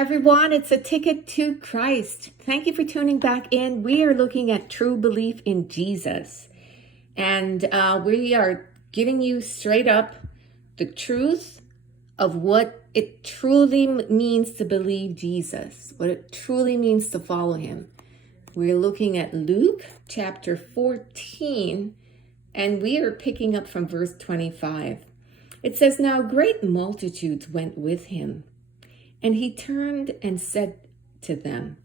everyone. It's a ticket to Christ. Thank you for tuning back in. We are looking at true belief in Jesus. And we are giving you straight up the truth of what it truly means to believe Jesus, what it truly means to follow him. We're looking at Luke chapter 14, and we are picking up from verse 25. It says, "Now great multitudes went with him. And he turned and said to them,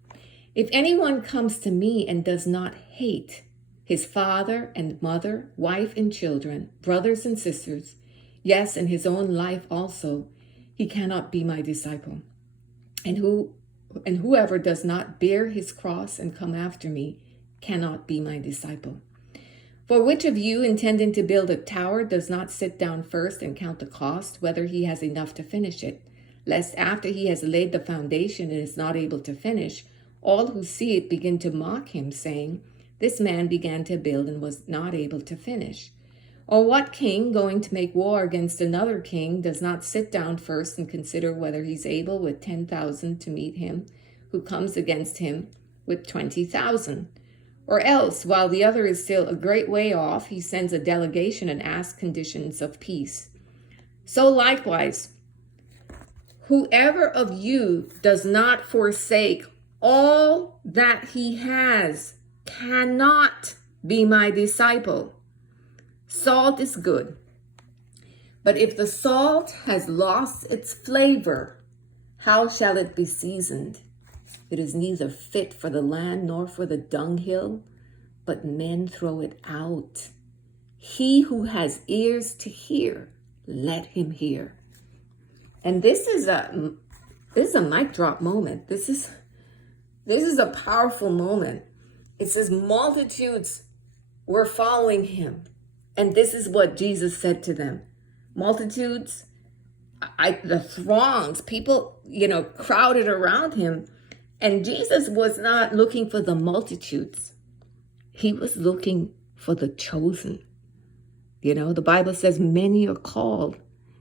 'If anyone comes to me and does not hate his father and mother, wife and children, brothers and sisters, yes, and his own life also, he cannot be my disciple. And whoever does not bear his cross and come after me cannot be my disciple. For which of you, intending to build a tower, does not sit down first and count the cost, whether he has enough to finish it? Lest after he has laid the foundation and is not able to finish, all who see it begin to mock him, saying, This man began to build and was not able to finish. Or what king, going to make war against another king, does not sit down first and consider whether he's able with 10,000 to meet him who comes against him with 20,000? Or else, while the other is still a great way off, he sends a delegation and asks conditions of peace. So likewise, whoever of you does not forsake all that he has cannot be my disciple. Salt is good, but if the salt has lost its flavor, how shall it be seasoned? It is neither fit for the land nor for the dunghill, but men throw it out. He who has ears to hear, let him hear." And this is a mic drop moment. This is a powerful moment. It says multitudes were following him. And this is what Jesus said to them. Multitudes, the throngs, people, crowded around him. And Jesus was not looking for the multitudes. He was looking for the chosen. The Bible says many are called,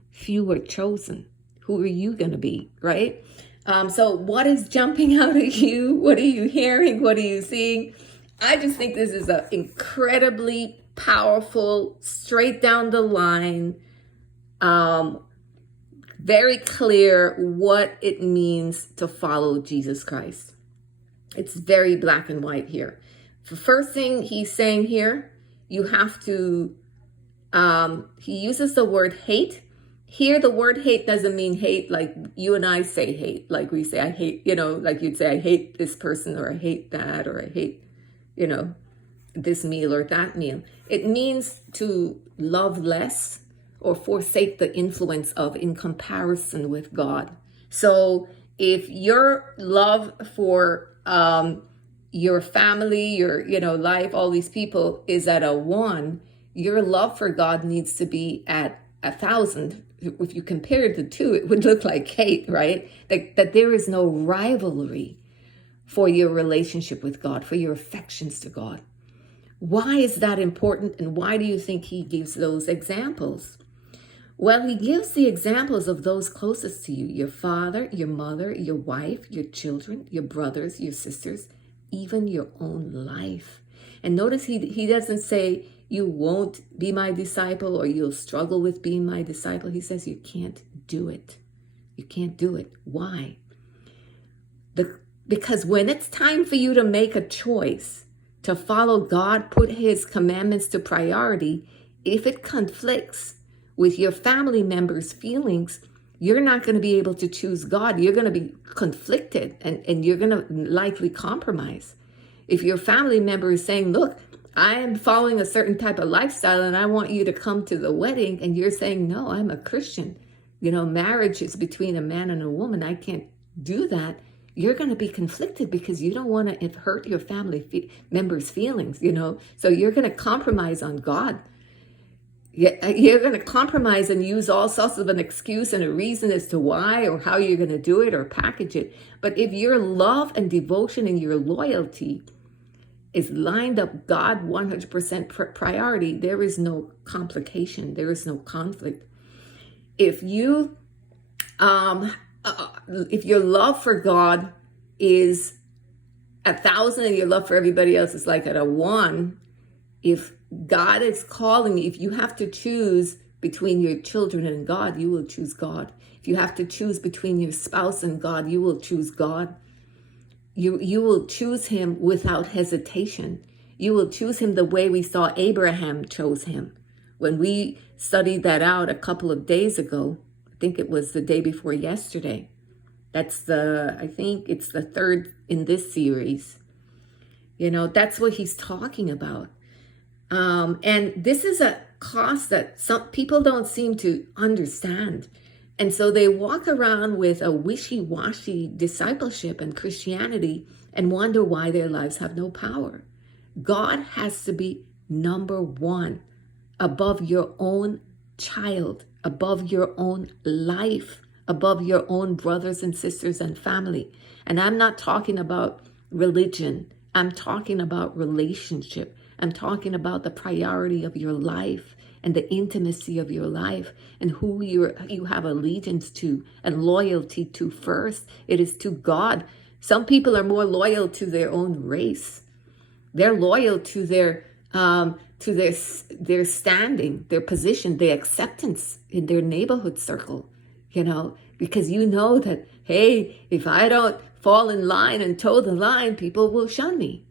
few are chosen. Who are you going to be, right? So what is jumping out at you? What are you hearing? What are you seeing? I just think this is an incredibly powerful, straight down the line, very clear what it means to follow Jesus Christ. It's very black and white here. The first thing he's saying here, you have to, he uses the word hate. Here, the word hate doesn't mean hate like you and I say hate. Like we say, I hate, like you'd say, I hate this person, or I hate that, or I hate, this meal or that meal. It means to love less or forsake the influence of in comparison with God. So if your love for your family, your life, all these people is at a 1, your love for God needs to be at 1,000. If you compared the two, it would look like hate, right? That there is no rivalry for your relationship with God, for your affections to God. Why is that important? And why do you think he gives those examples? Well, he gives the examples of those closest to you, your father, your mother, your wife, your children, your brothers, your sisters, even your own life. And notice he doesn't say, you won't be my disciple or you'll struggle with being my disciple. He says you can't do it. You can't do it. Why? Because when it's time for you to make a choice to follow God, put his commandments to priority, if it conflicts with your family members' feelings, you're not going to be able to choose God. You're going to be conflicted and you're going to likely compromise. If your family member is saying, look, I am following a certain type of lifestyle and I want you to come to the wedding, and you're saying, no, I'm a Christian. Marriage is between a man and a woman. I can't do that. You're going to be conflicted because you don't want to hurt your family members' feelings, So you're going to compromise on God. You're going to compromise and use all sorts of an excuse and a reason as to why or how you're going to do it or package it. But if your love and devotion and your loyalty is lined up God 100% priority, there is no complication. There is no conflict. If you if your love for God is 1,000 and your love for everybody else is like at a 1, if God is calling you, if you have to choose between your children and God, you will choose God. If you have to choose between your spouse and God, you will choose God. You will choose him without hesitation. You will choose him the way we saw Abraham chose him. When we studied that out a couple of days ago, I think it was the day before yesterday. I think it's the third in this series. That's what he's talking about. And this is a cost that some people don't seem to understand. And so they walk around with a wishy-washy discipleship and Christianity and wonder why their lives have no power. God has to be number one, above your own child, above your own life, above your own brothers and sisters and family. And I'm not talking about religion. I'm talking about relationship. I'm talking about the priority of your life and the intimacy of your life and who you have allegiance to and loyalty to first. It is to God. Some people are more loyal to their own race. They're loyal to their standing, their position, their acceptance in their neighborhood circle, because that, hey, if I don't fall in line and toe the line, people will shun me.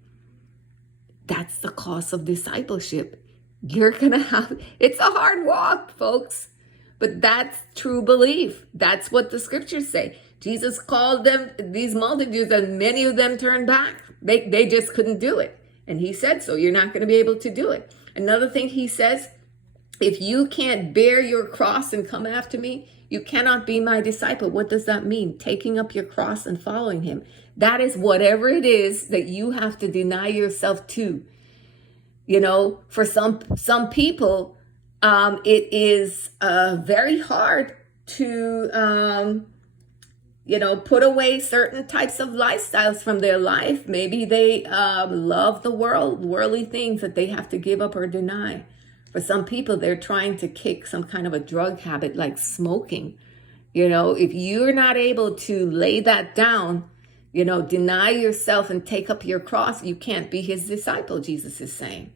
That's the cost of discipleship. It's a hard walk, folks, but that's true belief. That's what the scriptures say. Jesus called them, these multitudes, and many of them turned back. They just couldn't do it. And he said, so you're not going to be able to do it. Another thing he says, if you can't bear your cross and come after me, you cannot be my disciple. What does that mean? Taking up your cross and following him. That is whatever it is that you have to deny yourself to. For some people, it is very hard to, put away certain types of lifestyles from their life. Maybe they love the worldly things that they have to give up or deny. For some people, they're trying to kick some kind of a drug habit like smoking. If you're not able to lay that down, deny yourself and take up your cross, you can't be his disciple, Jesus is saying.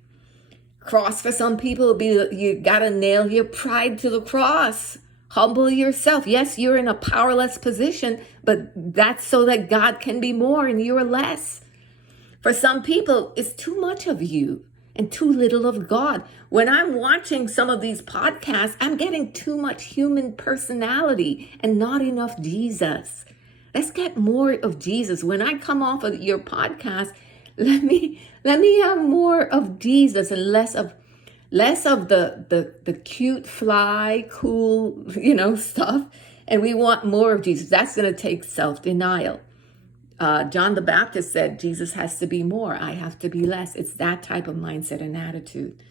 Cross for some people, you got to nail your pride to the cross. Humble yourself. Yes, you're in a powerless position, but that's so that God can be more and you're less. For some people, it's too much of you and too little of God. When I'm watching some of these podcasts, I'm getting too much human personality and not enough Jesus. Let's get more of Jesus. When I come off of your podcast, let me have more of Jesus and less of the cute, fly, cool, stuff. And we want more of Jesus. That's going to take self-denial. John the Baptist said, Jesus has to be more. I have to be less. It's that type of mindset and attitude.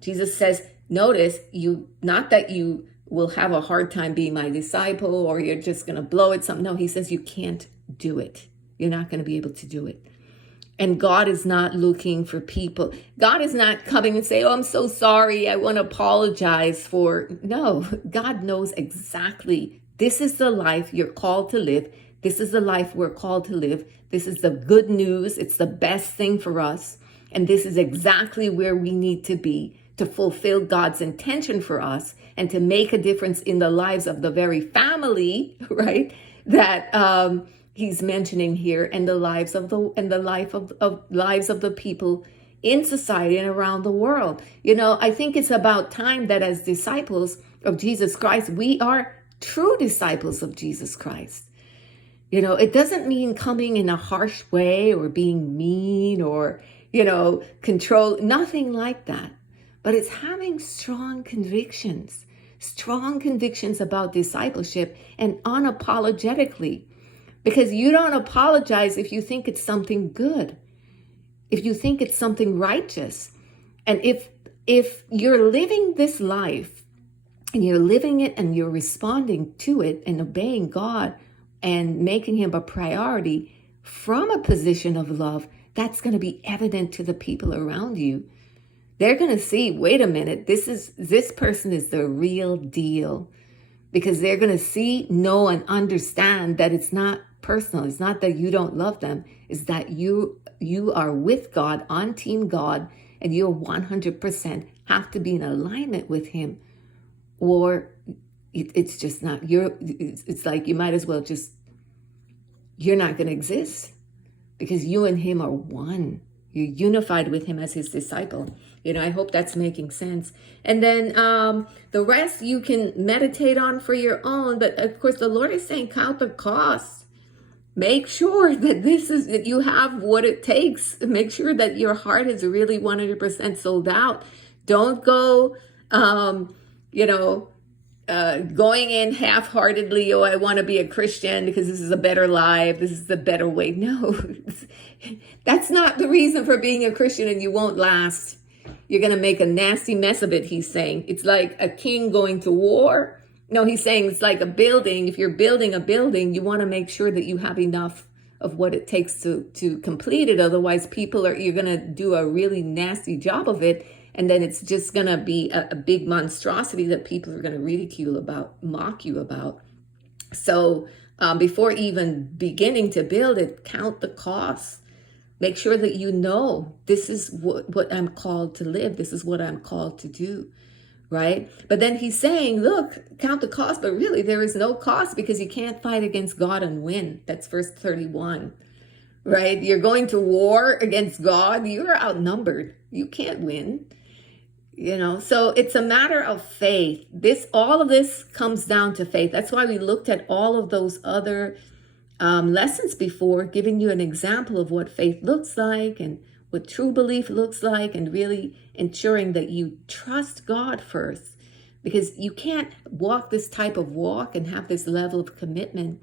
Jesus says, notice, not that you will have a hard time being my disciple or you're just going to blow it. No, he says you can't do it. You're not going to be able to do it. And God is not looking for people. God is not coming and say, oh, I'm so sorry. I want to apologize for. No, God knows exactly. This is the life you're called to live. This is the life we're called to live. This is the good news. It's the best thing for us. And this is exactly where we need to be to fulfill God's intention for us and to make a difference in the lives of the very family, right? That he's mentioning here, and the lives of lives of the people in society and around the world. I think it's about time that as disciples of Jesus Christ, we are true disciples of Jesus Christ. It doesn't mean coming in a harsh way or being mean or, control, nothing like that. But it's having strong convictions about discipleship and unapologetically. Because you don't apologize if you think it's something good, if you think it's something righteous. And if you're living this life and you're living it and you're responding to it and obeying God and making him a priority from a position of love, that's going to be evident to the people around you. They're going to see, wait a minute, this person is the real deal. because they're going to see, know, and understand that it's not personal. It's not that you don't love them. It's that you are with God, on Team God, and you're 100% have to be in alignment with him, or it's just not. It's like you might as well just, you're not going to exist, because you and him are one. You're unified with him as his disciple. I hope that's making sense. And then the rest you can meditate on for your own. But of course, the Lord is saying, count the cost. Make sure that that you have what it takes. Make sure that your heart is really 100% sold out. Don't go, going in half-heartedly, I want to be a Christian because this is a better life, this is the better way. No, that's not the reason for being a Christian, and you won't last. You're going to make a nasty mess of it, he's saying. It's like a king going to war. No, he's saying it's like a building. If you're building a building, you want to make sure that you have enough of what it takes to complete it. Otherwise, you're going to do a really nasty job of it. And then it's just going to be a big monstrosity that people are going to ridicule about, mock you about. So before even beginning to build it, count the costs. Make sure that you know this is what I'm called to live. This is what I'm called to do, right? But then he's saying, look, count the cost. But really, there is no cost, because you can't fight against God and win. That's verse 31, right? You're going to war against God. You're outnumbered. You can't win. So it's a matter of faith. All of this comes down to faith. That's why we looked at all of those other lessons before, giving you an example of what faith looks like and what true belief looks like, and really ensuring that you trust God first, because you can't walk this type of walk and have this level of commitment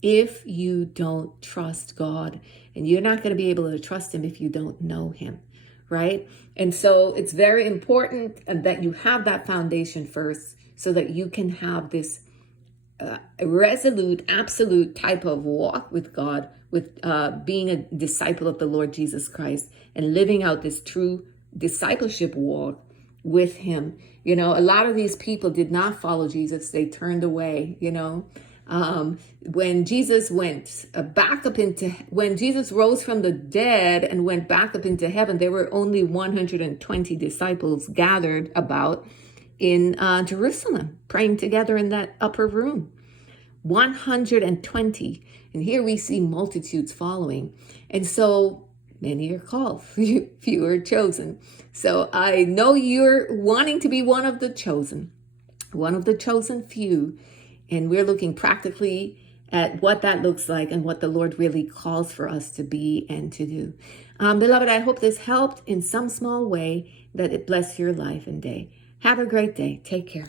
if you don't trust God, and you're not going to be able to trust him if you don't know him. Right? And so it's very important that you have that foundation first, so that you can have this resolute, absolute type of walk with God, with being a disciple of the Lord Jesus Christ, and living out this true discipleship walk with him. A lot of these people did not follow Jesus. They turned away, when Jesus went when Jesus rose from the dead and went back up into heaven, there were only 120 disciples gathered about in Jerusalem, praying together in that upper room. 120. And here we see multitudes following. And so many are called, few are chosen. So I know you're wanting to be one of the chosen few. And we're looking practically at what that looks like and what the Lord really calls for us to be and to do. Beloved, I hope this helped in some small way, that it bless your life and day. Have a great day. Take care.